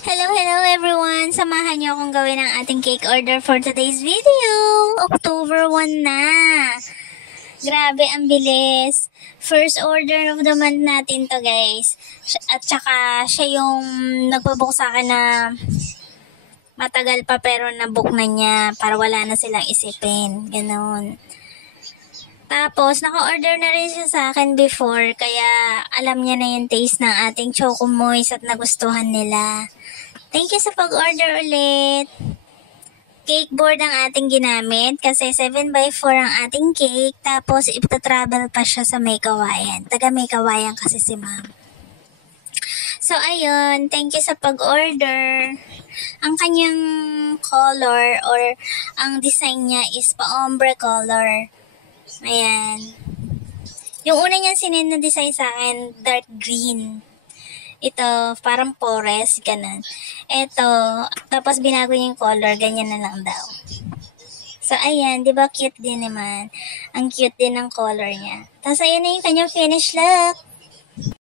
Hello everyone! Samahan niyo akong gawin ang ating cake order for today's video. October 1 na. Grabe, ang bilis. First order of the month natin to, guys. At saka, siya yung nagpabook sa akin na matagal pa pero nabook na niya para wala na silang isipin. Ganon. Tapos, naka-order na rin siya sa akin before, kaya alam niya na yung taste ng ating Choco Moist at nagustuhan nila. Thank you sa pag-order ulit. Cake board ang ating ginamit kasi 7x4 ang ating cake. Tapos, ipta-travel pa siya sa May Kawayan. Taga May Kawayan kasi si ma'am. So, ayun. Thank you sa pag-order. Ang kanyang color or ang design niya is pa-ombre color. Ayan. Yung una niyang sinend na design sa akin, dark green. Ito, parang forest, ganun. Ito, tapos binago niya yung color, ganyan na lang daw. So, ayan, di ba cute din naman? Ang cute din ng color niya. Tapos, ayan na yung kanyang finished look.